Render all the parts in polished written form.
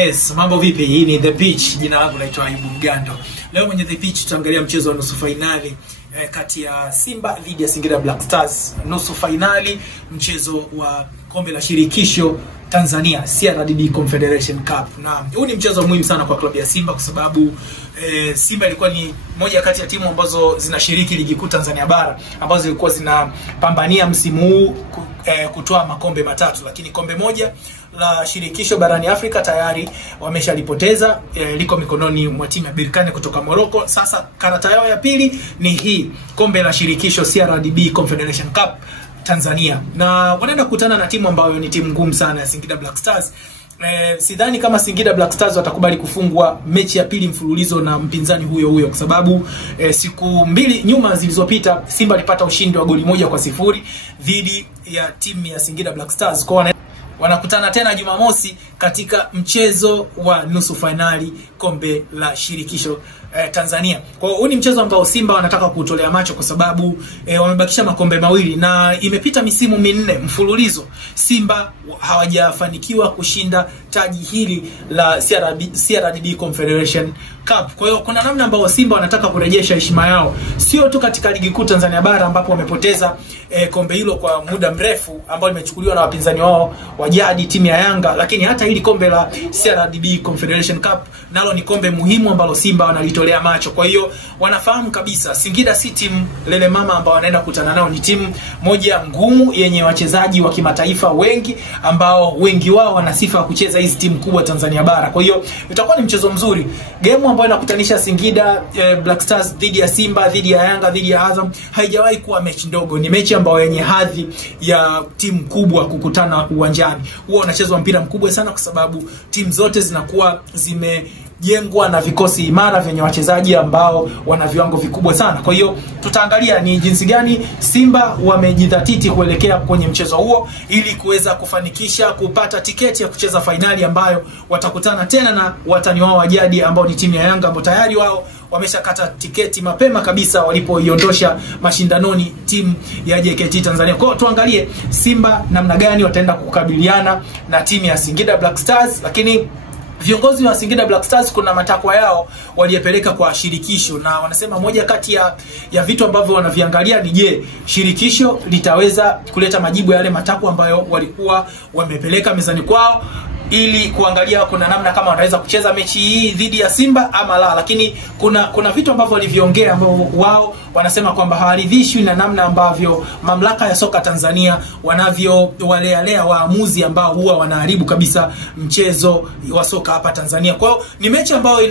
Yes, mambo vipi? Hii ni The Pitch. Jina langu naitwa Ayubu Mgando. Leo kwenye The Pitch tutaangalia mchezo wa nusu finali kati ya Simba dhidi ya Singida Black Stars. Nusu finali, mchezo wa kombe la shirikisho Tanzania, CRDB Confederation Cup. Na huu ni mchezo muhimu sana kwa klabu ya Simba kwa sababu Simba ilikuwa ni moja kati ya timu ambazo zinashiriki ligi kuu Tanzania bara, ambazo zilikuwa zinapambania msimu huu kutoa makombe matatu, lakini kombe moja la shirikisho barani Afrika tayari wameshalipoteza, liko mikononi mwa timu ya Berkane kutoka Morocco. Sasa karata yao ya pili ni hii kombe la shirikisho CRDB Confederation Cup Tanzania, na wanaenda kukutana na timu ambayo ni timu ngumu sana ya Singida Black Stars. Sidhani kama Singida Black Stars watakubali kufungwa mechi ya pili mfululizo na mpinzani huyo kwa sababu siku mbili nyuma zilizopita Simba alipata ushindi wa goli 1-0 dhidi ya timu ya Singida Black Stars. Kwa wanakutana tena Jumamosi katika mchezo wa nusu finali kombe la shirikisho Tanzania. Kwa hiyo huu ni mchezo ambao Simba wanataka kutolea macho kwa sababu wamebakisha makombe mawili na imepita misimu 4 mfululizo Simba hawajafanikiwa kushinda taji hili la CRDB Confederation Cup. Kwa hiyo kuna namna ambayo Simba wanataka kurejesha heshima yao, sio tu katika ligi kuu Tanzania bara ambapo wamepoteza kombe hilo kwa muda mrefu ambao limechukuliwa na wapinzani wao wa jadi timu ya Yanga, lakini hata hili kombe la CRDB Confederation Cup nalo ni kombe muhimu ambalo Simba wanalitolea macho. Kwa hiyo wanafahamu kabisa Singida si timu lele mama ambao wanaenda kukutana nao, ni timu moja ngumu yenye wachezaji wa kimataifa wengi ambao wengi wao wana sifa ya kucheza hizi timu kubwa Tanzania bara. Kwa hiyo itakuwa ni mchezo mzuri. Game ambayo inakutanisha Singida Black Stars dhidi ya Simba, dhidi ya Yanga, dhidi ya Azam haijawahi kuwa mechi ndogo. Ni mechi ambayo yenye hadhi ya timu kubwa kukutana uwanjani. Huwa unachezwa mpira mkubwa sana kwa sababu timu zote zinakuwa zimejengwa na vikosi imara vyenye wachezaji ambao wana viwango vikubwa sana. Kwa hiyo tutaangalia ni jinsi gani Simba wamejidhatiti kuelekea kwenye mchezo huo ili kuweza kufanikisha kupata tiketi ya kucheza finali ambayo watakutana tena na watani wao wa jadi ambao ni timu ya Yanga, ambao tayari wao wameshakata tiketi mapema kabisa walipoiondosha mashindanoni timu ya JKT Tanzania. Kwa hiyo tuangalie Simba namna gani wataenda kukabiliana na timu ya Singida Black Stars, lakini viongozi wa Singida Black Stars kuna matakwa yao waliyepeleka kwa shirikisho, na wanasema moja kati ya vitu ambavyo wanaviangalia ni je, shirikisho litaweza kuleta majibu ya yale matakwa ambayo walikuwa wamepeleka mezani kwao, ili kuangalia kuna namna kama wanaweza kucheza mechi hii dhidi ya Simba ama la. Lakini kuna vitu ambavyo waliviongea ambao wao wanasema kwamba hawaridhishwi na namna ambavyo mamlaka ya soka Tanzania wanavyowalea waamuzi ambao huwa wanaharibu kabisa mchezo wa soka hapa Tanzania. Kwa hiyo ni mechi ambayo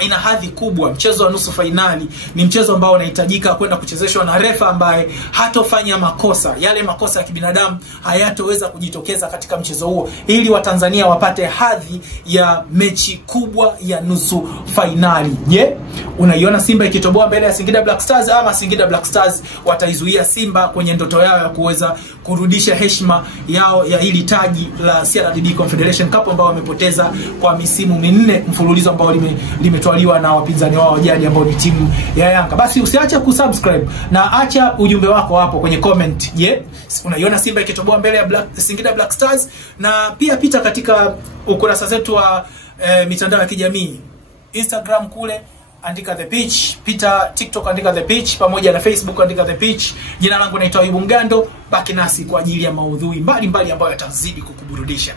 ina hadhi kubwa. Mchezo wa nusu finali ni mchezo ambao unahitajika kwenda kuchezeshwa na refa ambaye hatofanya makosa. Yale makosa ya kibinadamu hayatoweza kujitokeza katika mchezo huo, ili Watanzania wapate hadhi ya mechi kubwa ya nusu finali. Je, unaiona Simba ikitoboa mbele ya Singida Black Stars ama Singida Black Stars wataizuia Simba kwenye ndoto yao ya kuweza kurudisha heshima yao ya hili taji la CRDB Confederation Cup ambao wamepoteza kwa misimu 4 mfululizo ambao limetwaliwa na wapinzani wao wa jadi ambao ni timu ya Yanga? Basi usiache kusubscribe na acha ujumbe wako hapo kwenye comment. Je, unaiona Simba ikitoboa mbele ya Singida Black Stars? Na pia pita katika ukurasa zetu wa mitandao ya kijamii, Instagram kule andika The Pitch, pita TikTok andika The Pitch, pamoja na Facebook andika The Pitch. Jina langu naitwa Ayubu Mgando. Baki nasi kwa ajili ya maudhui mbalimbali ambayo yatazidi kukuburudisha.